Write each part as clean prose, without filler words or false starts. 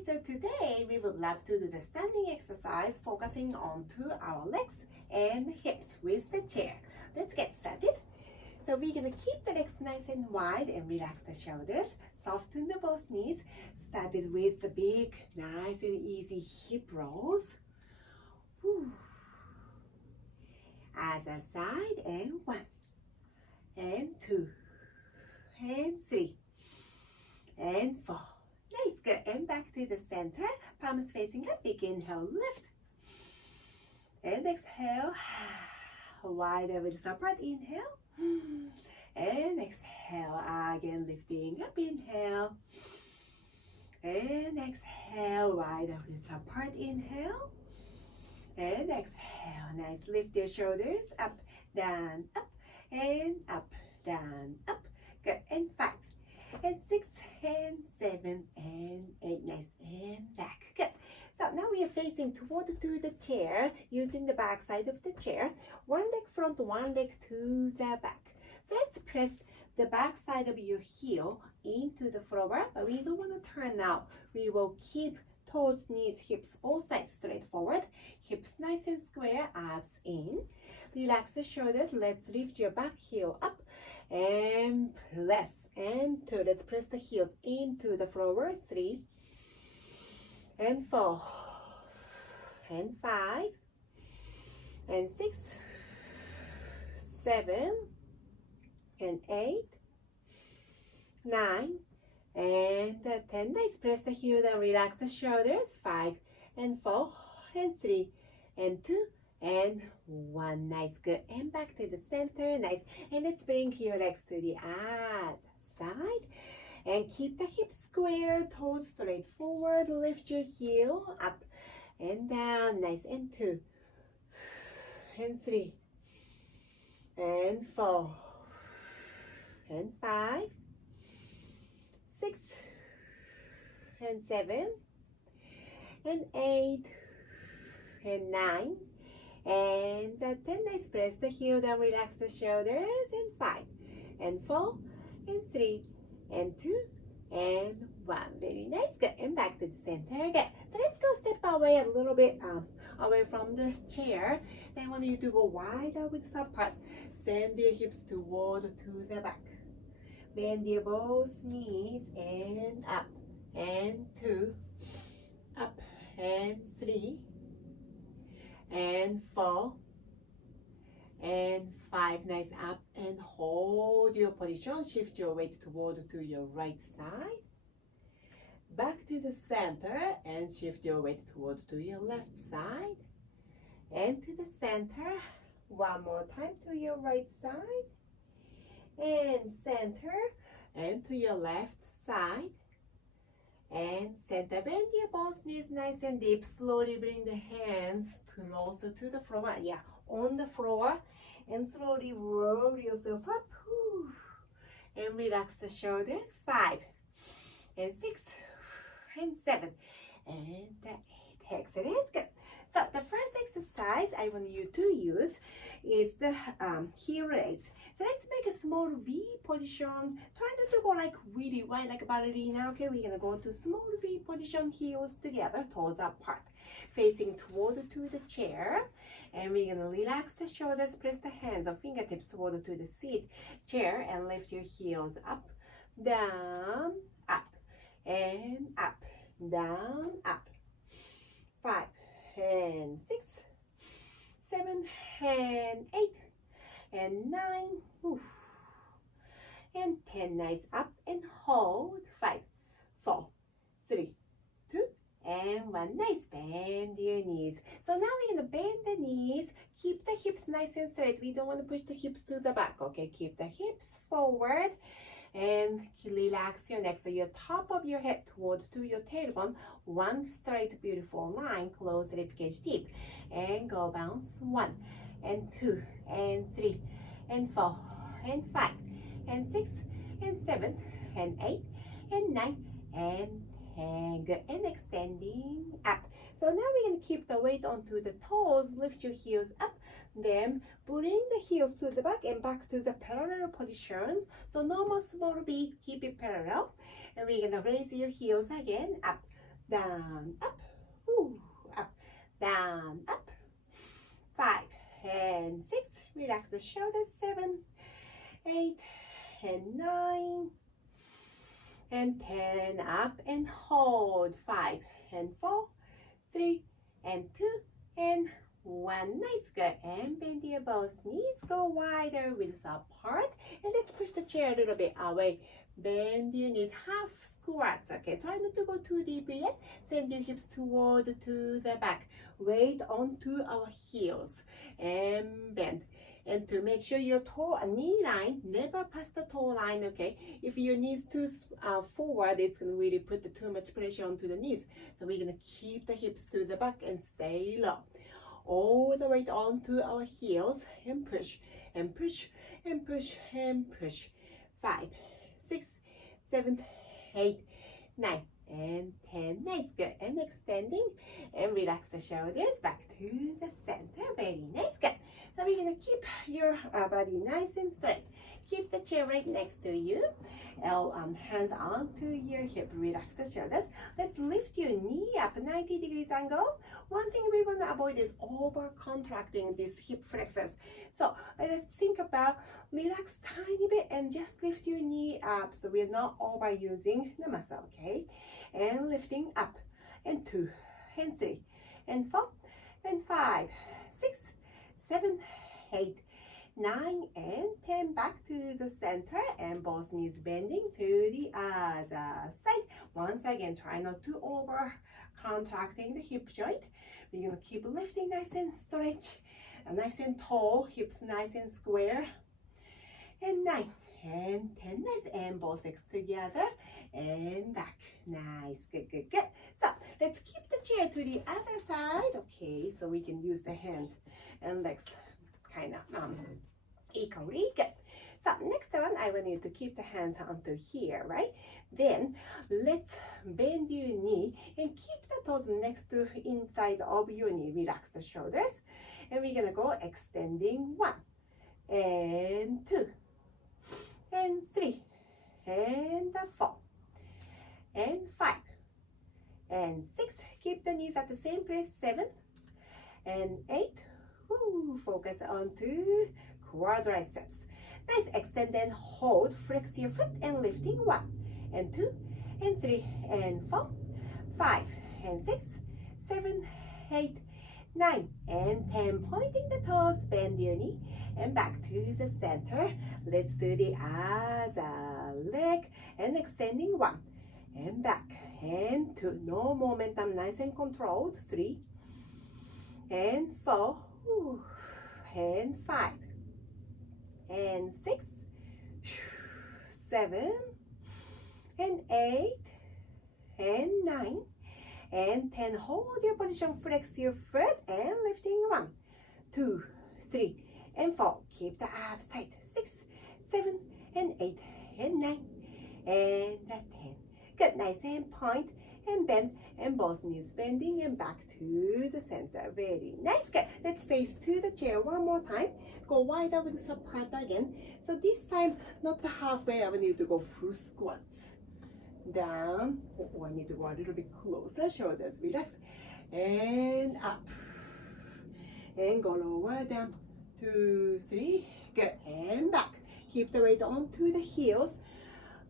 Alright, so today we would love to do the standing exercise focusing on to our legs and hips with the chair. Let's get started. So we're going to keep the legs nice and wide and relax the shoulders. Soften the both knees. Started with the big, nice and easy hip rolls. Whew. As a side, and 1 and 2 and 3 and 4. Nice, good. And back to the center. Palms facing up. Big inhale, lift. And exhale. Wide over the support. Inhale. And exhale. Again, lifting up. Inhale. And exhale. Wide over the support. Inhale. And exhale. Nice. Lift your shoulders. Up, down, up, and up, down, up. Good. And 5 and 6 and 7 and 8. Nice. And back. Good. So now we are facing toward to the chair using the back side of the chair. One leg front, one leg to the back. So let's press the back side of your heel into the floor, but we don't want to turn now. We will keep toes, knees, hips, both sides straight forward. Hips nice and square, abs in. Relax the shoulders. Let's lift your back heel up and press. And 2. Let's press the heels into the floor. 3 and 4 and 5 and 6, 7 and 8, 9 and 10. Nice. Press the heel and relax the shoulders. 5 and 4 and 3 and 2 and 1. Nice. Good. And back to the center. Nice. And let's bring your legs to the side and keep the hips square, toes straight forward. Lift your heel up and down. Nice. And 2 and 3 and 4 and 5, 6 and 7 and 8 and 9 and 10. Nice. Press the heel down, relax the shoulders. And 5 and 4 and 3 and 2 and 1. Very nice. Good. And back to the center. Good. So let's go step away a little bit away from this chair. Then I want you to go wider with support. Send your hips toward to the back. Bend your both knees and up and 2, up and 3 and 4 and 5. Nice. Up and hold your position. Shift your weight toward to your right side. Back to the center and shift your weight toward to your left side. And to the center. One more time to your right side. And center. And to your left side. And center. Bend your both knees nice and deep. Slowly bring the hands closer to the floor. Yeah, on the floor. And slowly roll yourself up. And relax the shoulders. 5 and 6 and 7 and 8. Excellent. Good. So the first exercise I want you to use is the heel raise. So let's make a small V position. Try not to go like really wide like a ballerina. Okay, we're gonna go to small V position, heels together, toes apart, facing toward to the chair. And we're gonna relax the shoulders, press the hands or fingertips toward to the seat, chair, and lift your heels up, down, up, and up, down, up. 5 and 6, 7 and 8 and 9, and 10. Nice. Up and hold. 5, 4, 3, 2 and 1. Nice. Bend your knees. So now we're going to bend the knees. Keep the hips nice and straight. We don't want to push the hips to the back. Okay, keep the hips forward and relax your neck. So your top of your head toward to your tailbone. One straight beautiful line. Close ribcage deep. And go bounce. 1 and 2 and 3 and 4 and 5 and 6 and 7 and 8 and 9 and 10. Good. And extending up. So now we're going to keep the weight onto the toes. Lift your heels up. Then bring the heels to the back and back to the parallel position. So normal small B, keep it parallel. And we're going to raise your heels again. Up, down, up, up, down, up. 5 and 6, relax the shoulders. 7, 8 and 9 and 10, up and hold. 5 and 4, 3 and 2 and 1. Nice, good. And bend your both knees, go wider, wheels apart, and let's push the chair a little bit away. Bend your knees, half squats. Okay, try not to go too deep yet. Send your hips toward to the back. Weight onto our heels and bend. And to make sure your toe and knee line never pass the toe line. Okay, if your knees too forward, it's going to really put too much pressure onto the knees. So we're going to keep the hips to the back and stay low. All the way onto our heels and push and push and push and push. 5, 6, 7, 8, 9 and 10. Nice, good. And extending and relax the shoulders back to the center. Very nice, good. So we're gonna keep your body nice and straight. Keep the chair right next to you. Hands onto your hip. Relax the shoulders. Let's lift your knee up 90 degrees angle. One thing we want to avoid is over contracting these hip flexors. So let's think about relax tiny bit and just lift your knee up so we're not overusing the muscle. Okay, and lifting up, and 2 and 3 and 4 and 5, 6, 7, 8, 9 and 10. Back to the center and both knees bending to the other side. Once again, try not to over contracting the hip joint. We're gonna keep lifting nice and stretch, nice and tall, hips nice and square. And 9 and 10. Nice, and both legs together and back. Nice, good, good, good. So let's keep the chair to the other side. Okay, so we can use the hands and legs kind of equally. Good. So next one, I want you to keep the hands onto here, right? Then let's bend your knee and keep the toes next to inside of your knee. Relax the shoulders, and we're gonna go extending 1 and 2 and 3 and 4 and 5 and 6. Keep the knees at the same place. 7 and 8. Focus on to quadriceps. Nice, extend and hold. Flex your foot and lifting. 1 and 2 and 3 and 4, 5 and 6, 7, 8, 9 and 10. Pointing the toes, bend your knee and back to the center. Let's do the other leg and extending. 1 and back and 2. No momentum, nice and controlled. 3 and 4 and 5 and 6, 7 and 8 and 9 and 10. Hold your position, flex your foot and lifting. 1, 2, 3 and 4. Keep the abs tight. 6, 7 and 8 and 9 and 10. Good. Nice, and point and bend, and both knees bending and back to the center. Very nice. Good. Let's face to the chair one more time. Go wider with the apart again. So this time, not the halfway. I need to go full squats. Down. Oh, I need to go a little bit closer. Shoulders relax. And up. And go lower. Down. 2, 3. Good. And back. Keep the weight onto the heels.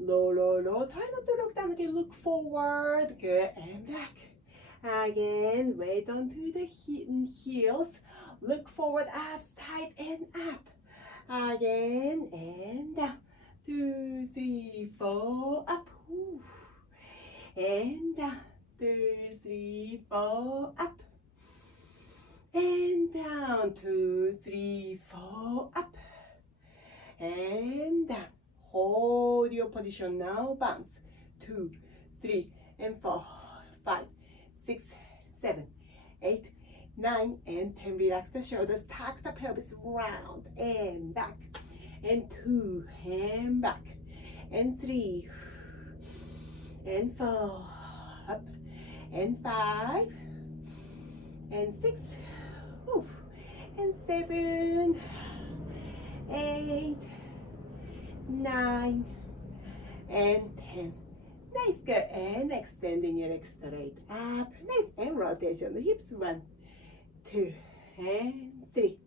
Low, low, low. Try not to look down again. Look forward. Good. And back. Again. Weight onto the heels. Look forward. Abs tight and up. Again. And down. 2, 3, 4. Up. Ooh. And down. 2, 3, 4. Up. And down. 2, 3, 4. Up. And down. Hold your position now. Bounce. 2, 3 and 4, 5, 6, 7, 8, 9 and 10. Relax the shoulders. Tuck the pelvis round and back. And 2 and back. And 3 and 4. Up. And 5 and 6. And 7, 8, 9 and 10. Nice, good. And extending your legs straight up. Nice, and rotation the hips. 1, 2, and 3,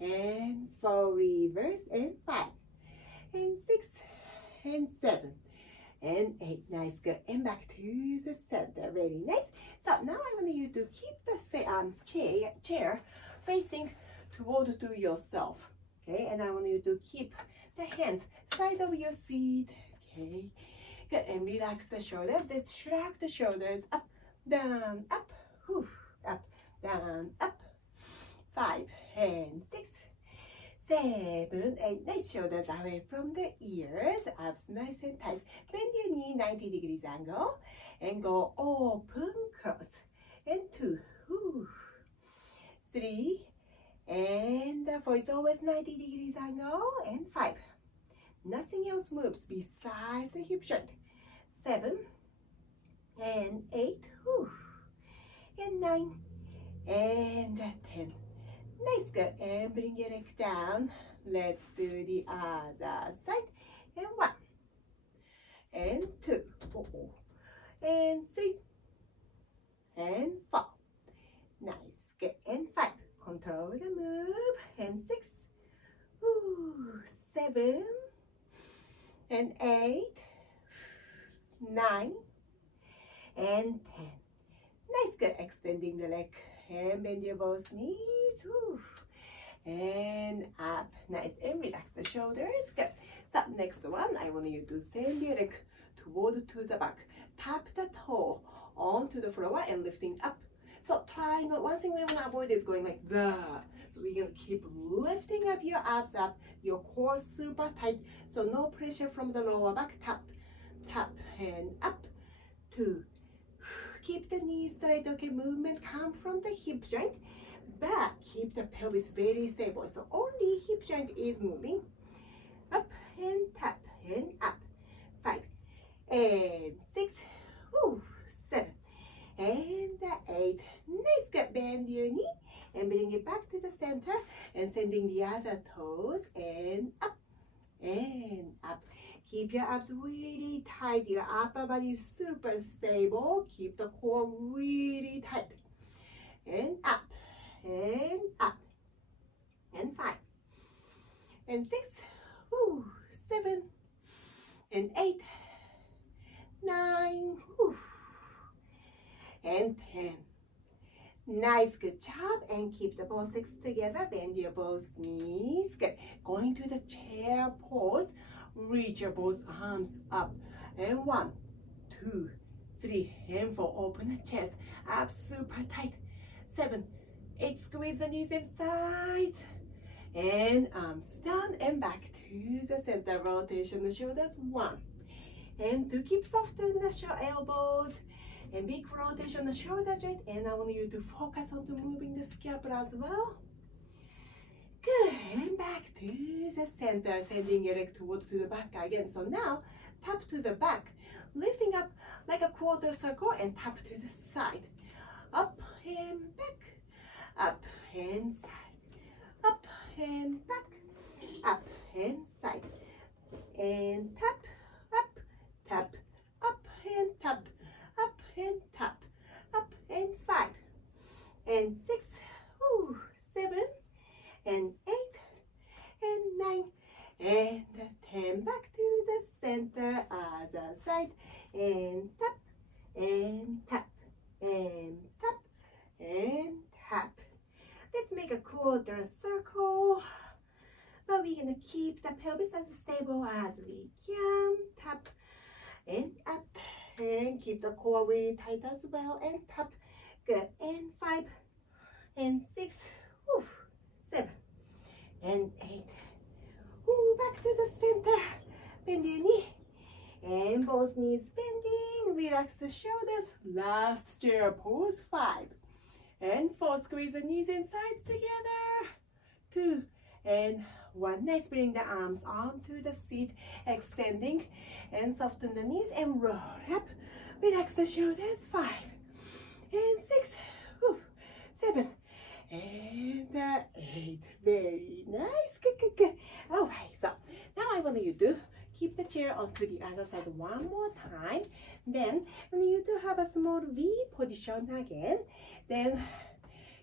and 4, reverse, and 5, and 6, and 7, and 8. Nice, good. And back to the center. Very nice. So now I want you to keep the chair facing toward to yourself. Okay, and I want you to keep the hands side of your seat. Okay, good. And relax the shoulders. Let's shrug the shoulders up, down, up, whew, up, down, up. 5 and 6, 7, 8. Nice, shoulders away from the ears. Abs nice and tight. Bend your knee 90 degrees angle and go open, cross. And 2, 3, and 4. It's always 90 degrees angle. And 5. Nothing else moves besides the hip joint. 7 and 8, and 9 and 10. Nice, good. And bring your leg down. Let's do the other side. And 1, and 2, and 3, and 4. Nice, good. And 5. Control the move. And 6, 7, and 8, 9, and 10. Nice, good. Extending the leg. And bend your both knees. And up. Nice. And relax the shoulders. Good. So next one, I want you to send your leg toward to the back. Tap the toe onto the floor and lifting up. So try not, one thing we want to avoid is going like that. So we're going to keep lifting up your abs up, your core super tight. So no pressure from the lower back. Tap, tap, and up. 2. Keep the knees straight. Okay, movement come from the hip joint, but keep the pelvis very stable. So only hip joint is moving. Up and tap and up. 5 and 6, 7 and 8. Nice, good. Bend your knee and bring it back to the center and sending the other toes and up and up. Keep your abs really tight. Your upper body is super stable. Keep the core really tight. And up. And up. And 5. And 6. 7. And 8. 9. And 10. Nice, good job. And keep the both legs together. Bend your both knees. Good. Going to the chair pose. Reach your both arms up. And 1, 2, 3, and 4. Open the chest. Abs super tight. 7, 8. Squeeze the knees and thighs. And arms down and back to the center. Rotation the shoulders. 1 and 2. Keep soften the elbows. And big rotation the shoulder joint. And I want you to focus on moving the scapula as well. Good. And back to the center, sending your leg towards to the back again. So now tap to the back, lifting up like a quarter circle and tap to the side. Up and back, up and side, up and back, up and side, and tap, up, and tap, up and tap, up and 5 and 6, 7 and 8 and 9 and 10. Back to the center, other side, and tap and tap and tap and tap. Let's make a quarter circle, but we're gonna keep the pelvis as stable as we can. Tap and up and keep the core really tight as well, and tap. Good. And 5 and 6, 7 and 8. Back to the center. Bend your knee and both knees bending. Relax the shoulders. Last chair pose. 5 and 4. Squeeze the knees and sides together. 2 and 1. Nice. Bring the arms onto the seat, extending and soften the knees and roll up. Relax the shoulders. 5 and 6, 7 and 8. Very nice. Good. All right, so now I want you to keep the chair onto the other side one more time. Then when you do have a small V position again, then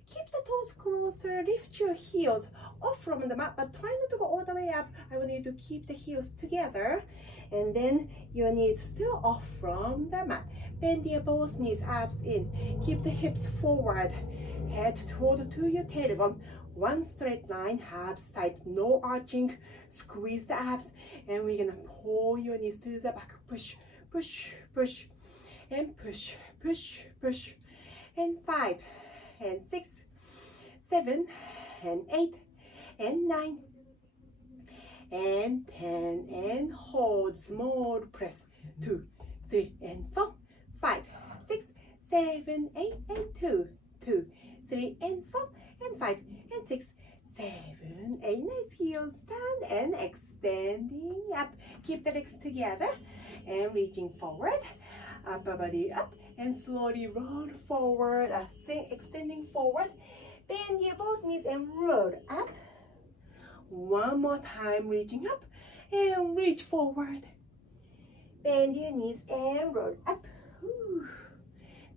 keep the toes closer, lift your heels off from the mat, but try not to go all the way up. I want you to keep the heels together, and then your knees still off from the mat. Bend your both knees, abs in. Keep the hips forward, head toward to your tailbone. One straight line, abs tight, no arching. Squeeze the abs, and we're gonna pull your knees to the back. Push, push, push, and push, push, push. And 5, and 6, 7, and 8, and 9, and 10, and hold, small press. 2, 3, and 4, 5, 6, 7, 8, and 2, 2, 3, and 4, and 5, and 6, 7, 8. Nice heels stand and extending up. Keep the legs together and reaching forward. Upper body up and slowly roll forward. Extending forward. Bend your both knees and roll up. One more time, reaching up and reach forward. Bend your knees and roll up. Whew.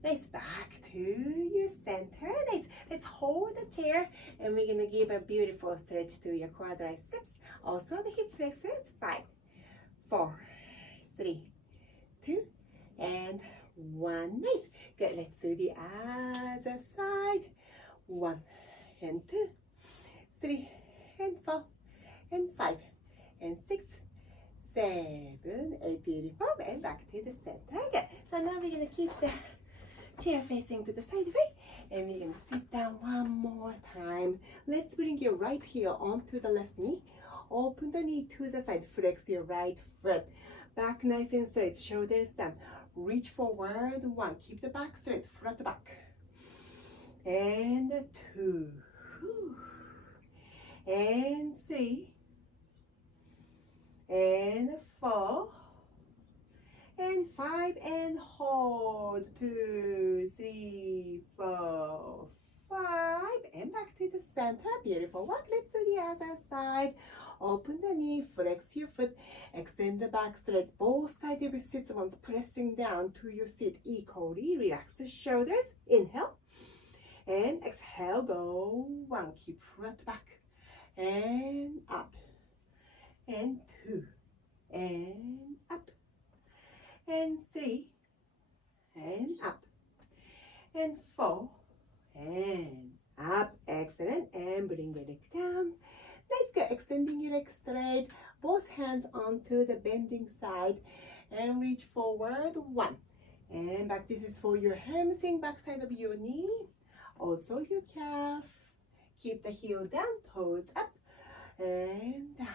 Nice, back to your center. Nice. Let's hold the chair, and we're gonna give a beautiful stretch to your quadriceps. Also the hip flexors. 5, 4, 3, 2, and 1. Nice. Good. Let's do the other side. 1, and 2, 3, and 4, and 5, and 6, 7, 8. Beautiful. And back to the center. Good. So now we're gonna keep the chair facing to the side way, and we're gonna sit down one more time. Let's bring your right heel onto the left knee. Open the knee to the side. Flex your right foot. Back nice and straight. Shoulders down. Reach forward. 1. Keep the back straight. Flat back. And 2. And 3. And 4. And 5, and hold. 2, 3, 4, 5, and back to the center. Beautiful work. Let's do the other side. Open the knee, flex your foot, extend the back straight. Both sides of your sit bones pressing down to your seat equally. Relax the shoulders. Inhale and exhale. Go 1. Keep flat back and up, and 2, and up, and 3, and up, and 4, and up. Excellent. And bring the leg down. Nice. Good. Extending your legs straight. Both hands onto the bending side and reach forward. 1. And back. This is for your hamstring, back side of your knee. Also your calf. Keep the heel down, toes up, and down.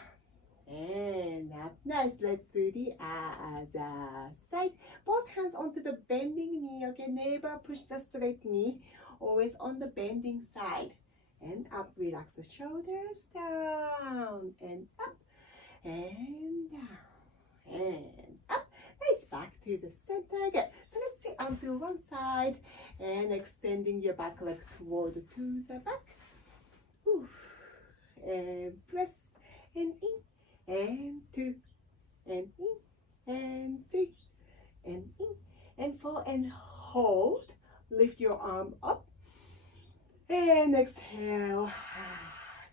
And up. Nice. Let's do the other side. Both hands onto the bending knee. Okay, never push the straight knee. Always on the bending side. And up. Relax the shoulders. Down and up, and down, and up. Nice. Back to the center. Good. So let's sit onto one side and extending your back leg toward to the back. Whew. And press and in, and 2, and in, and 3, and in, and 4, and hold. Lift your arm up and exhale.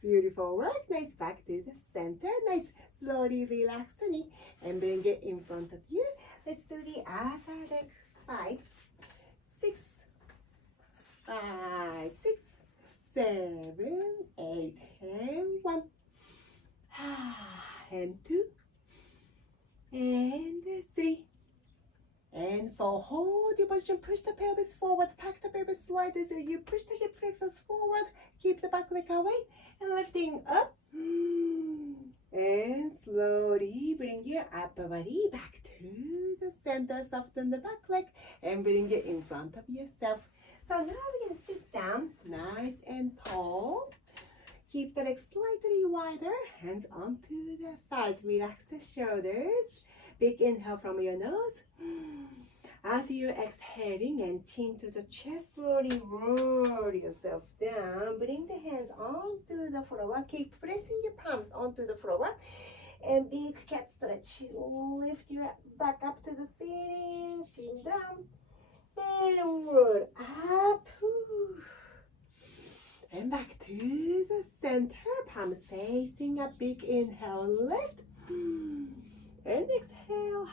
Beautiful work. Nice. Back to the center. Nice. Slowly relax the knee and bring it in front of you. Let's do the other leg. 5, 6, 5, 6, 7, 8, and 1, and 2, and 3, and 4. Hold your position. Push the pelvis forward. Tuck the pelvis slightly so you push the hip flexors forward. Keep the back leg away and lifting up. And slowly bring your upper body back to the center. Soften the back leg and bring it in front of yourself. So now we're going to sit down nice and tall. Keep the legs slightly wider. Hands onto the thighs. Relax the shoulders. Big inhale from your nose. As you're exhaling and chin to the chest, slowly roll yourself down. Bring the hands onto the floor. Keep pressing your palms onto the floor. And big cat stretch. Lift your back up to the ceiling, chin down, and roll up. And back to the center, palms facing up, big inhale, lift. And exhale,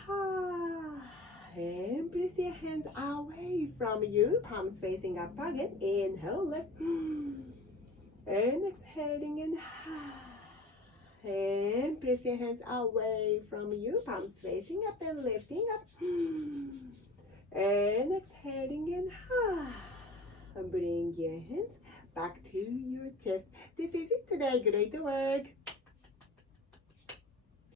and press your hands away from you, palms facing up again. Inhale, lift. And exhaling and and press your hands away from you, palms facing up and lifting up. And exhaling and bring your hands back to your chest. This is it today. Great work.